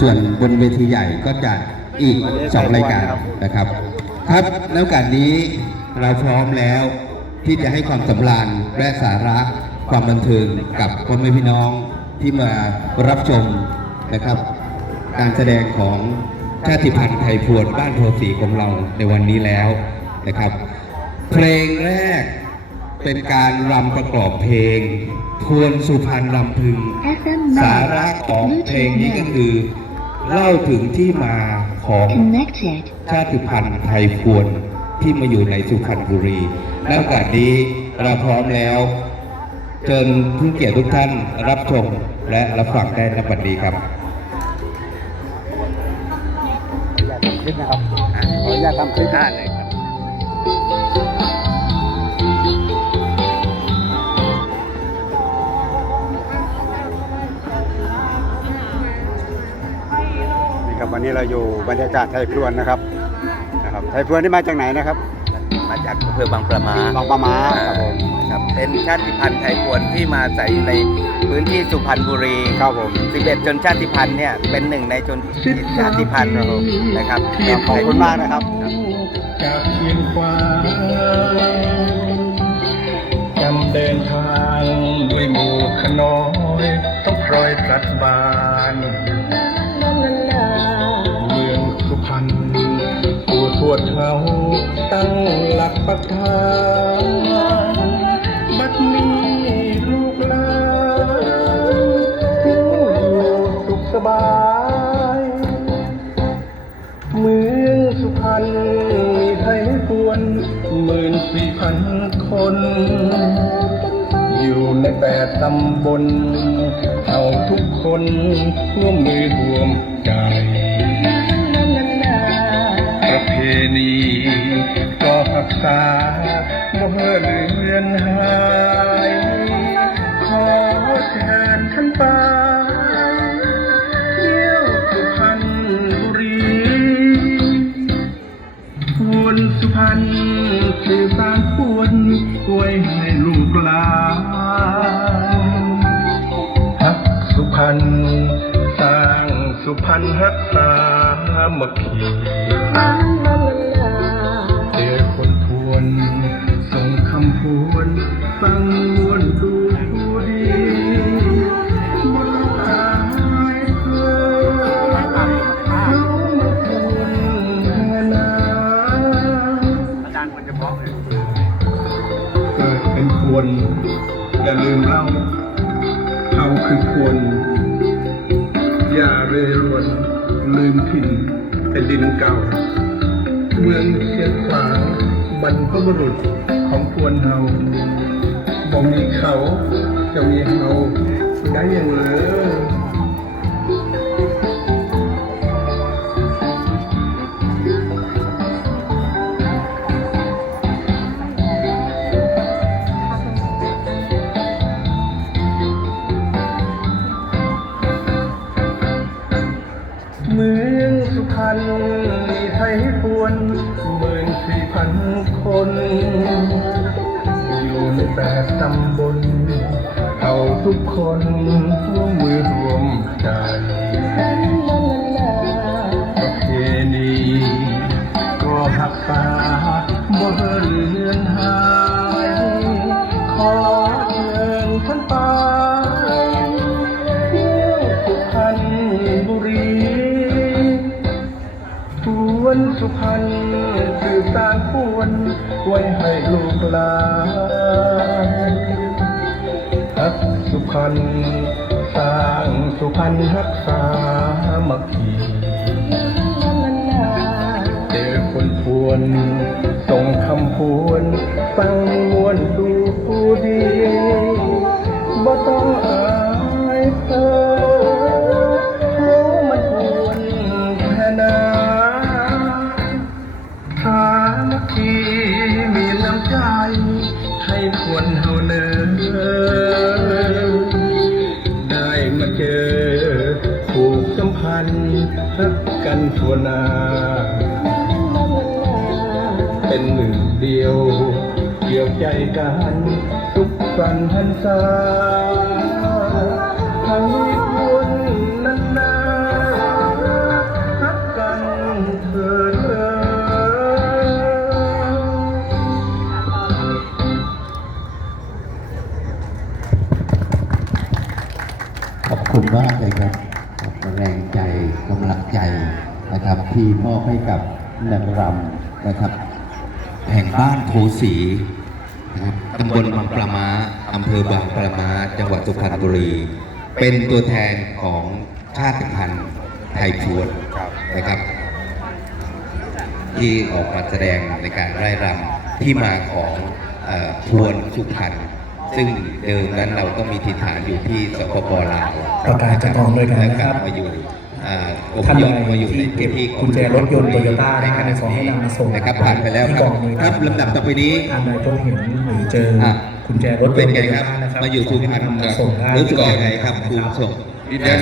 ส่วนบนเวทีใหญ่ก็จะอีกสองรายการนะครับ ครับแล้วการนี้เราพร้อมแล้วที่จะให้ความสำราญและสาระความบันเทิงกับพ่อแม่พี่น้องที่มารับชมนะครับ การแสดงของชาติพันธุ์ไทยพวนบ้านโพสีของเราในวันนี้แล้วนะครับ เพลงแรก เป็นการรำประกอบเพลง ทวนสุพรรณรำพึง FM สาระของเพลงนี้ก็คือ เล่าถึงที่มาของ connected ชาติพันธุ์ไทยพวนที่มาอยู่ในสุพรรณบุรีและโอกาสนี้เราพร้อมแล้วเชิญผู้เกียรติทุกท่านรับชมและรับฟังได้ในบัดนี้ครับคลิปนะครับขออนุญาตทำคลิปได้เลย ครับนี่ครับ วันนี้เราอยู่บรรยากาศไทยพรวนนะครับนะครับไทยพรวนที่มาจากไหนนะครับ มาจากอำเภอบางประมาบางปะมาครับผมครับเป็นชาติพันธุ์ไทยพวนที่มาอาศัยอยู่ในพื้นที่สุพรรณบุรีครับผม11 ชนชาติพันธุ์เนี่ยเป็นหนึ่งในชนชาติพันธุ์นะครับครับขอบคุณมากนะครับ จากเพียงฟ้าจำเดินทางด้วยหมู่ขน้อย ต้องพลอยพลัดบาน เฮาตั้งหลักปักฐานบัดนี้ลูกหลานอยู่สุขสบาย เมืองสุพรรณมีไทยพวนหมื่นสี่พันคน อยู่ในแปดตำบลเอาทุกคนร่วมมือร่วมใจ ษาบ่เฮือเลือนหายขอเชิญท่านไปเที่ยวสุพรรณบุรีพวนสุพรรณสื่อสารพวนไว้ให้ลูกหลานฮักสุพรรณสร้างสุพรรณรักษามัคคี นดินเก่า เมืองเชียงขวางบรรพบุรุษของพวนเฮาบ่มีเขาจะมีเฮาได้อย่างเลย มีไทยพวรหมื่นสี่พันคน อยู่ในแปดตำบลเขาทุกคนร่วมมือรวมใจประเพณีก็หักษา สุพรรณคือสางพวนไว้ให้ลูกหลานฮักสุพรรณสร้างสุพรรณรักษามัคคีเจอคนพวนส่งคำพวนฟังมวนดูผู้ดี วนเฮาเนินได้มาเจอผูกสัมพันธ์รักกันทั่วนาเป็นหนึ่งเดียวเกี่ยวใจกันทุกสันหันษา มากเลยครับแรงใจกำลังใจนะครับที่มอบให้กับนางรำนะครับ แห่งบ้านโพสีนะครับตำบลบางปลามาอำเภอบางปลามาจังหวัดสุพรรณบุรี เป็นตัวแทนของชาติพันธุ์ไทยพวนนะครับ ที่ออกมาแสดงในการไร่รำที่มาของเอ่อพวนสุพรรณ ซึ่งเดิมนั้นเราก็มีถิ่นฐานอยู่ที่สปปลาวประกาศจากกองด้วยกันแล้วนะครับมาอยู่อ่าอพท่านยใดพมาอยู่ในที่เก็บพื้นที่ของกุญแจรถยนต์ Toyota ในขณะขอให้นำมาส่งนะครับผ่านไปแล้วที่คกรัอบงเลยครับลำดับต่อไปนี้ท่านใดพบเห็นหรือเจออะกุญแจรถยเป็นนต์ไงโตโยครับต้านะครับ มาอยู่สุพรรณขอให้นำมาส่งได้รู้สึกยังไงครับครูส่งดินแดน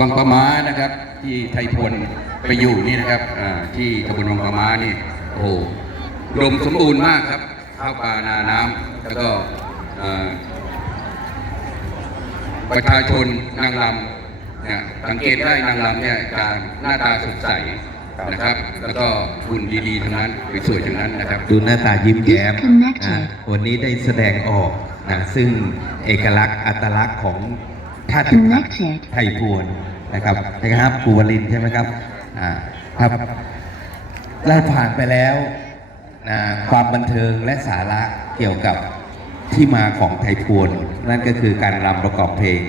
บางปะมานะครับ ที่ไทยพลไปอยู่นี่นะครับอ่าที่ตำบลบางปะมานี่โอ้โหอุดมสมบูรณ์มากครับ ข้าวปลานาน้ำแล้วก็อ่าประชาชนนางรำเนี่ยสังเกตได้นางรำเนี่ยจะหน้าตาสดใสนะครับ แล้วก็หุ่นดีๆทั้งนั้นสวยๆทั้งนั้นนะครับ ดูหน้าตายิ้มแย้ม Disconnected นะวันนี้ได้แสดงออกนะซึ่งเอกลักษณ์อัตลักษณ์ของชาติพันธุ์ Connected ไทยพวนนะครับนะครับครูวลินทร์ใช่ไหมครับอ่าครับเราผ่านไปแล้ว นะความบันเทิงและสาระเกี่ยวกับที่มาของไทยพวน นั่นก็คือการรำประกอบเพลง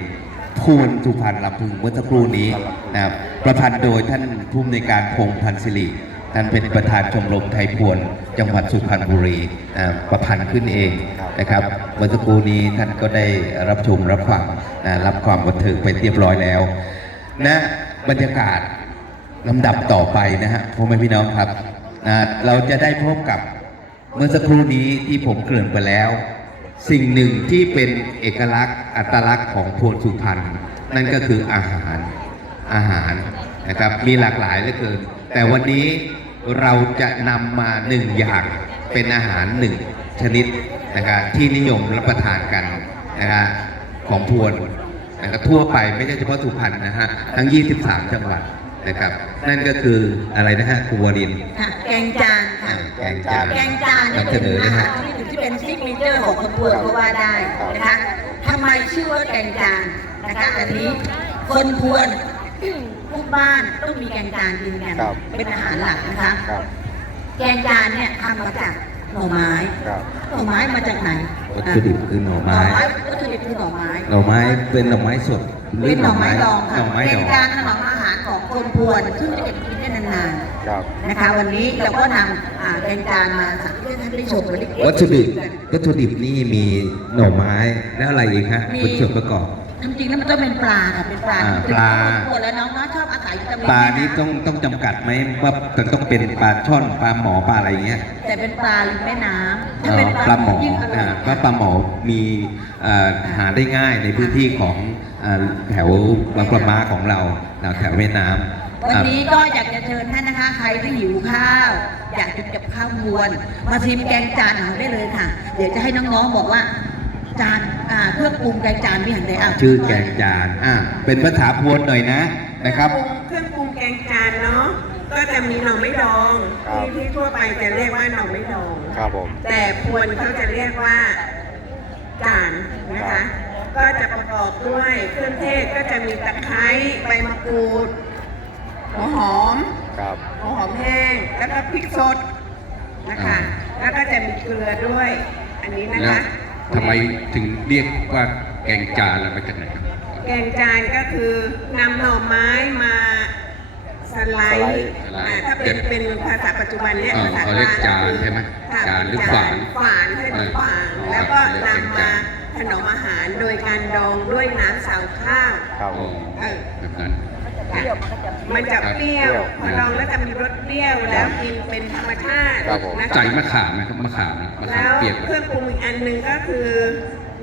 พวนสุพรรณลำพึงเมื่อสักครู่นี้นะครับประพันธ์โดยท่านผู้อำนวยการพงพันธสิริท่านเป็นประธานชมรมไทยพวน จังหวัดสุพรรณบุรีอ่าประพันธ์ขึ้นเองนะครับเมื่อสักครู่นี้ท่านก็ได้รับชมรับฟังอ่ารับความบันเทิงไปเรียบร้อยแล้วนะบรรยากาศลำดับต่อไปนะฮะพ่อแม่พี่น้องครับ เราจะได้พบกับเมื่อสักครู่นี้ที่ผมเกริ่นไปแล้ว สิ่งหนึ่งที่เป็นเอกลักษณ์อัตลักษณ์ของพวนสุพรรณนั่นก็คืออาหารอาหารนะครับมีหลากหลายเหลือเกิน แต่วันนี้เราจะนำมาหนึ่งอย่างเป็นอาหารหนึ่งชนิดนะครับที่นิยมรับประทานกันนะครับของพวนนะครับทั่วไปไม่ใช่เฉพาะสุพรรณนะฮะทั้ง 23 จังหวัด นะครับ นั่นก็คืออะไรนะฮะครูวรินทร์ค่ะแกงจานค่ะแกงจานแกงจานเนี่ยนำเสเป็นนออานะหาฮะรที่ที่เป็นซิกเนเจอร์ของคนพวนก็ว่าได้นะคะทำไมชื่อว่าแกงจานนะคะอันนี้คนพวนทุกบ้านต้องมีแกงจานกินกันครับ เป็นอาหารหลักนะคะ ครับแกงจานเนี่ยทำมาจากหน่อไม้ครับหน่อไม้มาจากไหนวัตถุดิบคือหน่อหน่อไม้ ไม้วัตถุดิบคือหน่อไม้ หน่อไม้เป็นหน่อไม้สดหรืเป็นหน่อไม้ดองหค่ะน่อไม้แกดองงจานถนอมอาหารของ คนพวนซึ่งจะเก็บกินได้นานครับๆนะคะ วันนี้เราก็นำอ่าแกงจานมาสาธิตให้ท่านได้ชมกันวัตถุดิบวัตถุดิบนี่มีหน่อไม้แล้วอะไรอีกฮะมีเป็นส่วนประกอบ จริงๆแล้วมันต้องเป็นปลาค่ะเป็นปลาอ่าที่เป็นปลาคนแล้วน้องๆชอบอาศัยอยู่ตามปลานี้ต้องต้องจำกัดไหมว่าจะต้องเป็นปลาช่อนปลาหมอปลาอะไรอย่างเงี้ยแต่เป็นปลาริมแม่น้ำเอ่ถ้าเป็นอปลาหมอยิ่งอร่อ่าอยเพราะปลาหมอมีเอ่อหาได้ง่ายในพื้นที่ของอ่า แถวบางปลาม้าของเราแถวแม่น้ำวันอ่านี้ก็อยากจะเชิญท่านนะคะ ใครที่หิวข้าว อยากจะกับข้าวมวน มาชิมแกงจานของเราได้เลยค่ะ เดี๋ยวจะให้น้องๆบอกว่าจานอ่าเครื่องปรุงแกงจานมีอย่างไรอะชื่อแกงจานอ่าเป็นภาษาพวนหน่อยนะนะครับเครื่องปรุงแกงจานเนาะก็จะมีหน่อไม้ดองครับที่ที่ทั่วไปจะเรียกว่าหน่อไม้ดองครับผมแต่พวนเขาจะเรียกว่าจานนะครัคะบ ก็จะประกอบด้วยเครื่องเทศก็จะมีตะไคร้ใบมะกรูดหัวหอมครับ หัวหอมแห้งแล้วก็พริกสดนะคะ แล้วก็จะมีเกลือด้วย อันนี้นะแล้วคะ ทำไมถึงเรียกว่าแกงจานแล้วมาจากไหนครับ แกงจานก็คือนำหน่อไม้มาสไลสไลด์ด์อ่าถ้าเป็นเป็นภาษาปัจจุบันเรียกเออภาษาเขาเรียกลวจานใช่ไหมค่ะจานหรือฝาน ฝานให้มันฝานเออแล้วก็เรียกแกงนำจามาน ถนอมอาหารโดยการดองด้วยน้ำสาวข้าวครับผอ๋อมเออแบบนั้น ค่ะมันจะเปรี้ยวเปรี้ยวพอดองแล้วจะมีรสเปรี้ยวแล้วกินเป็นธรรมชาติครับผม นะคะใส่มะขามไหมครับมะขามนะมะขามแล้วเปียกเครื่องปรุงอีกอันหนึ่งก็คือ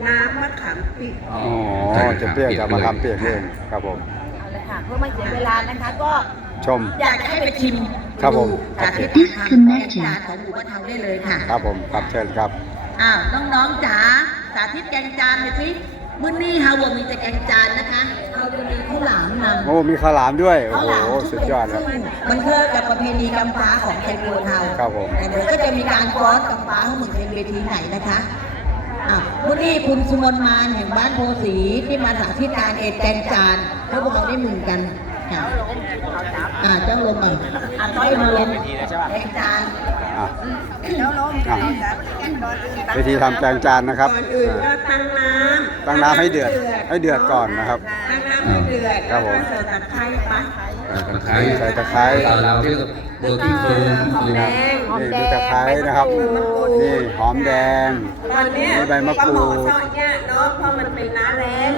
น้ำมะขามเปียก อ๋ออ๋อใส่จะเปรี้ยวจะมาทำเปรี้ด้ยววเองครับผม เอาเลยค่ะเพื่อไม่เสียเวลานะคะก็ชม อยากให้ไปชิมครับผม ดูสาธิตการทำแกงจานของหมู่บ้านเทาได้เลยค่ะ ครับผมครับเชิญครับ อ้าวน้องๆจ๋า สาธิตแกงจานหน่อยสิมื้อนี้ฮาวมีแต่แกงจานนะคะเราจะมีข้าวหลามนำโอ้มีข้าวหลามด้วย โอ้ข้าวโห หลามสุดยอดครับมันคือกับประเพณีกำฟ้าของไทยโบราณเทาครับผม แต่เดี๋ยวก็จะมีการฟ้อนกำฟ้าของเมืองเทนเวทีไหนนะคะอะวันนี้คุณสุมนมานแห่งบ้านโพสีที่มาสาธิตการเอ็ดแกงจานเขาบอกเราได้หมื่นกันค่ะอ่าเจ้าลมอะอะต้อยมาลมแกงจาน อะ อะวิธีทำแกงจานนะครับก่อนอื่นก็อ่าตั้งน้ำตั้งน้ำให้เดือดให้เดือดก่อนนะครับ ตั้งน้ำให้เดือดครับผม แล้วก็ใส่ตะไคร้ไปตะไคร้ใส่ตะไคร้เราเรียกเบอร์กิ้งเฟิร์นหอมแดงนี่ดูตะไคร้นะครับนี่หอมแดงตอนเนี้ยมีใบมะกรูดปลาหมอซอยเนี่ยเนาะเพราะมันเป็นน้าแรง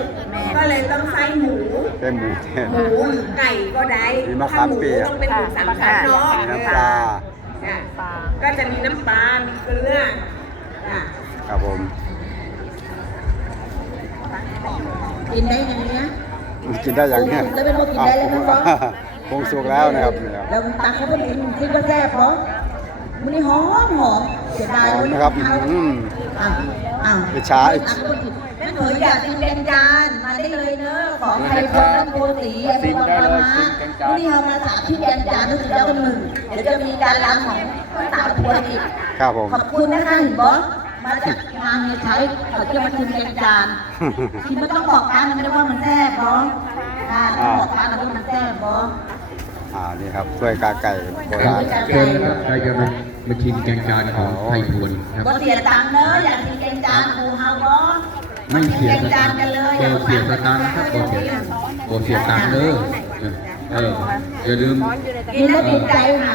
ก็เลยต้องใส่หมูเป็นหมูเทศหมูหรือไก่ก็ได้มีมะขามเปียก ถ้าหมูต้องเป็นหมูสามชั้นเนาะน้ำปลา จ้ะก็จะมีน้ำปลา มีเกลือจ้ะครับผมกินได้อย่างเนี้ยกินได้อย่างเนี้ยแล้วเป็นพวกกินได้แล้วมั้งวะปรุงสุกแล้วนะครับนี่ครับแล้วตักเขาเป็นคิดว่าแซ่บเพราะมันนี่หอมหอมเสียดายหอมนะครับอืมอ้าวอ้าวอิจฉาอิจฉา แม่เขยอยากกินแกงจานมาได้เลยเนอะของใครคนน้ำโพสีอภิวัตรมาวันนี้เรามาสาธิตแกงจานรู้สึกแล้วกันหนึ่งเดี๋ยวจะมีการรำของสาวทวนอีกครับผมขอบคุณนะคะเห็นบอสมาจากทางในใช้เขาจะมาชิมแกงจานชิมไม่ต้องบอกกันนะไม่ได้ว่ามันแซ่บบอสอ่าต้องบอกกันนะว่ามันแซ่บบอสอ่านี่ครับถ้วยกาไก่โบราณเชิญนะครับใครจะมามาชิมแกงจานของไทยพวนครับก็เสียตังค์เนอะอยากกินแกงจานปูเฮาบอส ไม่เสียสตางค์โบเสียสตางค์นะครับโบเสียโบเสียตังค์เด้อเอออย่าลืมกินแล้วติดใจหา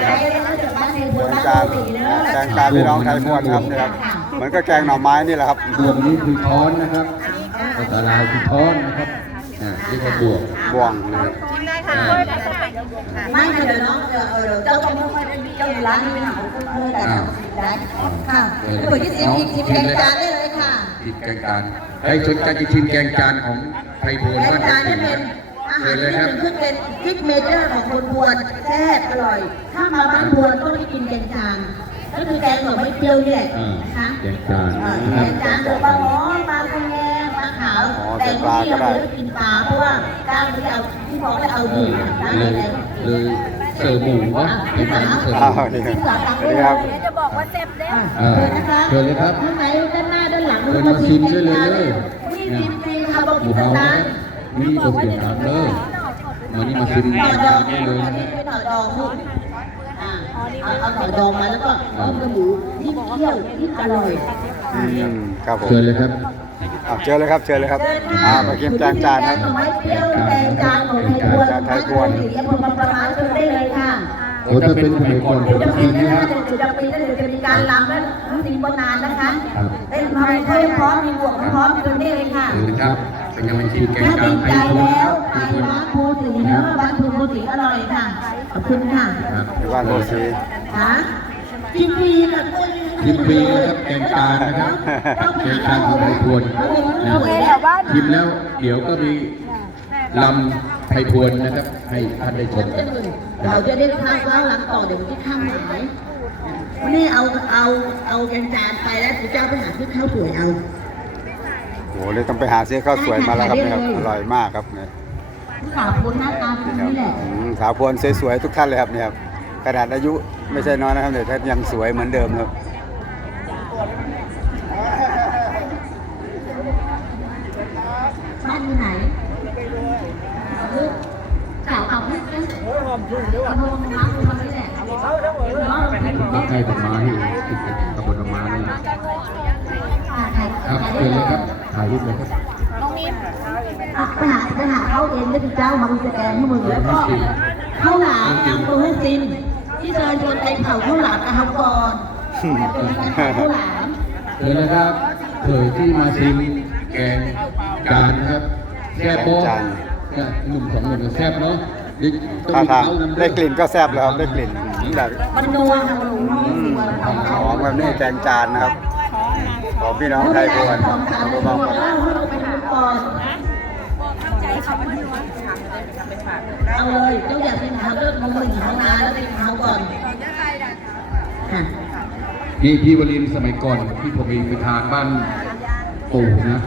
ใจแล้วจากบ้านในบัวแกงบ้านสีเนอะแกงจานพี่น้องไทยพวนครับนี่ครับเหมือนก็แกงหน่อไม้นี่แหละครับบวงนี้คือช้อนนะครับภาษาลาวคือช้อนนะครับอ่าเรียกว่าบวงบวงนะครับไม่ค่ะเดี๋ยวน้องเออเออเจ้าต้องค่อยๆเจ้าอยู่ร้านนี้เป็นของคุณเพื่อนแต่ได้ค่ะเปิดที่สิบอีกสิบแกงจานได้ เลยค่ะชิมแกงจานใครสนใจจะชิมแกงจานของไทยพวนแกบ้างนจานสินี่งเป็นห์อาเชิหารญเลยที่ครับเป็นขึ้นเป็นทิกเมเจอร์ของคนพวนแซ่บอร่อย ถ้ามาบ้านพวนต้องได้กินแกงจานก็คือแกงหน่อไม้เปรี้ยวนี่แหละอ่านะคะแกงจานอ่านะแกครับงจานตัวปลาหมอปลาคะแยงปลาขาวอ๋อแต่เป็นปลาที่ก็เราได้ไม่ได้กินปลาเพราะว่าจ้างไม่ได้เอาที่บอกได้เอาดีจ้างเลไม่ยได้เลยเสิร์ฟหมูวะแกงจานเสิร์ฟหอ้าวมูนี่ครับสวัสดีครับเออเชิญเลยครับ ข้างในด้านหน้าด้านหลัง เชิญมาชิมได้เลยนี่ชิมฟรีค่ะบอกหมูกินเฮาตานะลมีตัวเสียงตามเลยมานี่มาชิมแกต่องดอจางนได้เลยนะไม่ต่อดองลูกอ่าเอาเอาต่อดองมาแล้วก็ต้มกระหมูที่เคี่ยวที่อร่อยอืมครับผมเชิญเลยครับอะเชิญเลยครับเชิญเลยครับอ่ามากินแกงจานครับหน่อไม้เปรี้ยวแกงจานของไทยพวนไทยพวนสีอำเภอประมาณเชิญได้เลยค่ะ โอ้ถ้าเป็นสมัยก่อนผเดี๋ยวมจะกิมีนนะนะคคะรับเดี๋ยวจะมีแล้วเดี๋ยวจะมีการรำแล้วน้ำสิงบนานนะคะครับเต้นทำให้พร้อมมีบวกพร้อมกันได้เลยค่ะเชิญครับเป็นยังไงชิมแกงถ้าจาตินดไทใจยพวนแล้วไทไปยพวนร้านโพสีเนื้อบ้านคุณโพสีอร่อยค่ะขอบคุณค่ะครับที่บ้านโพสีค่ะกินฟรีค่ะชิมฟรีนะครับแกงจานนะครับแกงจานของไทยพวนนะชิมแล้วเดี๋ยวก็มีลำไทยพวนนะครับ ให้ท่านได้ชมกันนะค เรารับจะได้ข้าวข้าวหลังต่อเดี๋ยวมันจะข้ามหายวันนี้เอาเอาเอาแกงจานไปแล้วคุณเจ้าไปหาที่ข้าวสวยเอาโอ้โหเลยต้องไปหาซื้อข้าวสวยมาแล้วครับเนี่ยครับอร่อยมากครับเนี่ยขอบคุณหน้าตาคุณนี่แหละอืมสาวพวนสวยๆทุกท่านเลยครับเนี่ยครับขนาดอายุไม่ใช่น้อยนะครับเนี่ยท่านยังสวยเหมือนเดิมครับบ้านอยู่ไหนเก่าเอาพี่เป็นเอาลง มาดูมันนี่แหละก็ใกล้ประมาณที่ติดกับตำบลประมาณนี่ครับเชิญเลยครับ ถ่ายรูปเลยครับไปหาไปหาเขาเองแล้วที่เจ้ามาดูสแกนให้มึงแล้วก็ข้าวหลามนำตัวให้ซิม ที่เชิญชวนไปเผาข้าวหลามกับเขาก่อนเป็นการเผาข้าวหลามเชิญนะครับเผยที่มาชิมแกงจานนะครับแซ่บโป๊ะแกงจานเนี่ยหนุ่มสองหนุ่มก็แซ่บเนาะนี่ต้ ท่าองมีทางเต้านำได้กลิ่นก็แซ่บแล้วครับได้กลิ่นแบบมันนัวค่ะมันนัวอืมหอมแบบนี้แกงจานนะครับของพี่น้องไทยพวนสองสามขอบชั่คุวณโมมางกแล้วให้เราไปดูก่อนเอาเลยเจ้าอยากกินเขาเลิกมองหนึ่งเขานานแล้วไปกินเขาก่อนค่ะนี่พี่วลินทร์สมัยก่อนที่ผมเองไปทานบ้านปู่นะ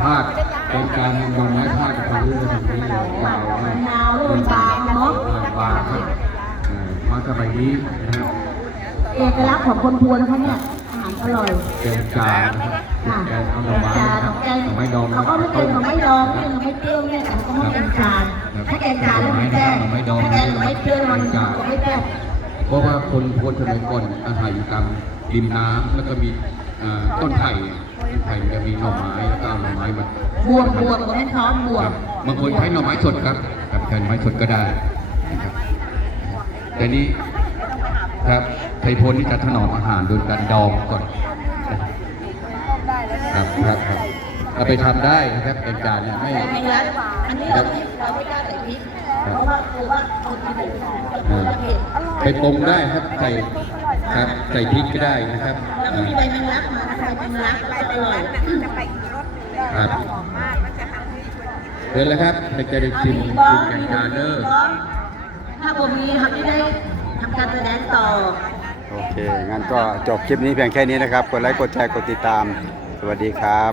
พลาด แกงจารนวันไม้พลากับความรู้มาถึงนี้เปล่านะนาวแล้วมันบางเนาะบางครับมาสมัยนี้นะครับเอกลักษณ์ของคนทวนเขาเนี่ยอาหารอร่อยแกงจานนะครับแกงเอาหน่อไม้จานะนครับแกงไม้ดองเขาก็ไม่เป็นหน่อไม้ดองเนี่ยหน่อไม้เปรี้ยวเนี่ยเขาก็ไม่เป็นจานถ้าแกงจานแล้วมันแซ่บหน่อไม้ดองถ้าแกงไม้เปรี้ยวมันก็ไม่แซ่บเพราะว่าคนโพนสมัยก่อนอาศัยอยู่ตามริมน้ำแล้วก็มีต้นไผ่ ไผ่มันจะมีหน่อไม้แล้วก็เอาหน่อไม้มาบวบบวบก็ไม่ซ้อมบวครับบบางคนใช้หน่อไม้สดครับครับใช้หน่อไม้สดก็ได้นะครับแต่นี้ครับไทยพลนี่จะถนอมอาหารโดยการดองก่อนครับครับครับเอาไปทำได้นะครับเป็นการเนี่ยไม่แต่ไม่รัดอันนี้เราไม่เราไม่กล้าใส่พริกเพราะว่ากลัวว่าคนกินเผ็ดกลัวเผ็ดไปปรุงได้ครับใส่ ครับใส่พริกก็ได้นะครับแล้วก็มีใบแมงลักมาใบแมงลักก็อร่อยครับเดินแล้วครับไปจะได้ชิมชิมแกงจานเนอร์ถ้าผมมีครับที่ได้ทำการแสดงต่อโอเค งั้นก็จบคลิปนี้เพียงแค่นี้นะครับ กดไลค์ กดแชร์ กดติดตาม สวัสดีครับ